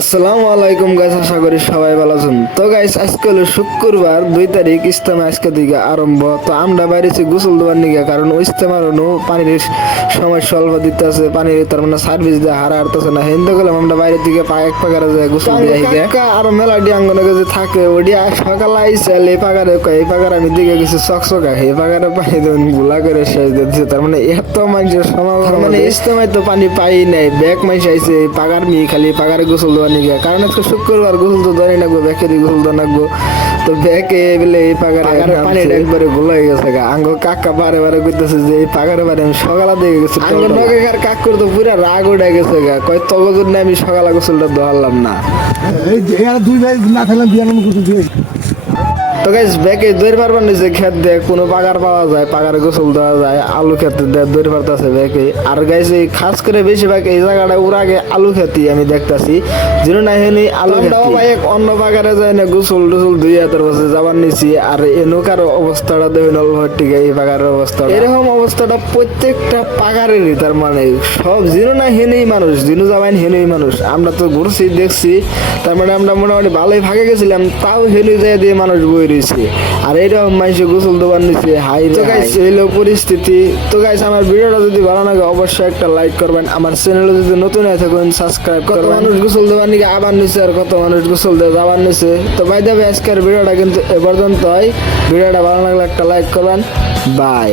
আসসালামু আলাইকুম গাইস, আশা করি সবাই ভালো আছেন। তো গাইস, আজকে হলো শুক্রবার 2 তারিখ, ইস্তেমা আজকে দিকে আরম্ভ। তো আমরা বাইরেছি গোসল দেওয়ার নিগে, কারণ ওই ইস্তেমার পানির সময় স্বল্প দিতে আছে, পানির তার মানে সার্ভিস দিয়ে হারা হারতেছে না। হিন্দু গেলাম আমরা বাইরের দিকে এক পাকারে যায় গোসল দিয়ে আর মেলাডি আঙ্গনে যে থাকে ওডি সকালে আইসে এই পাকারে এই পাকার আমি দিকে গেছি চকচকা, এই পাকারে পানি দেন গুলা করে শেষ দিচ্ছে। তার মানে এত মানুষের সমাগম, মানে ইস্তেমায় তো পানি পাই নাই, ব্যাগ মাইস আইসে পাকার মি খালি পাকারে গোসল দেওয়ার নিগে, কারণ আজকে শুক্রবার গোসল তো ধরে নাকবো, ব্যাকে দিয়ে গোসল দেওয়া নাকবো। তো ব্যাকে বলে এই পাকারে পানিটা একবারে গোলা হয়ে গেছে গা। আঙ্গ কাকা বারে বারে করতেছে যে এই পাকারে বারে আমি সকালে দিয়ে গেছি, আঙ্গ নগেকার কাকুর তো পুরা রাগ উঠে গেছে গা, কয় তগজুর না আমি সকালে গোসলটা ধরলাম না। এই দুই ভাই না থাকলে বিয়ানো কিছু দিয়ে তো গাইস, ব্যাকে দৌড় পারবার নিচে খেত দেয়, কোনো পাগার পাওয়া যায়, পাগারে গোসল দেওয়া যায়, আলু খেতে দেয়, দৌড় পারতেছে ব্যাকে। আর গাইস, এই খাস করে বেশিরভাগ এই জায়গাটা ওর আগে আলু খেতি আমি দেখতেছি, যেন না হেনি আলু খেতে ভাই এক অন্য পাগারে যায় না, গোসল টোসল দুই হাতের বসে যাবার নিচি। আর এনুকার অবস্থাটা দেখুন অল্প টিকে, এই পাগারের অবস্থা এরকম অবস্থাটা প্রত্যেকটা পাগারেরই। তার মানে সব যেন না হেনেই মানুষ, যেন যাবেন হেনেই মানুষ। আমরা তো ঘুরছি দেখছি, তার মানে আমরা মোটামুটি ভালোই ভাগে গেছিলাম, তাও হেনে যায় দিয়ে মানুষ বই রয়েছে। আর এইরকম মানুষে গোসল দেওয়ার নিচে হাই তো গাইস, এইলো পরিস্থিতি। তো গাইস, আমার ভিডিওটা যদি ভালো লাগে অবশ্যই একটা লাইক করবেন, আমার চ্যানেলে যদি নতুন হয়ে থাকেন সাবস্ক্রাইব করবেন। কত মানুষ গোসল দেওয়ার নিচে আবার নিচে, আর কত মানুষ গোসল দেওয়া যাবার নিচে। তো বাই দেবে আজকের ভিডিওটা কিন্তু এ পর্যন্তই। ভিডিওটা ভালো লাগলে একটা লাইক করবেন। বাই।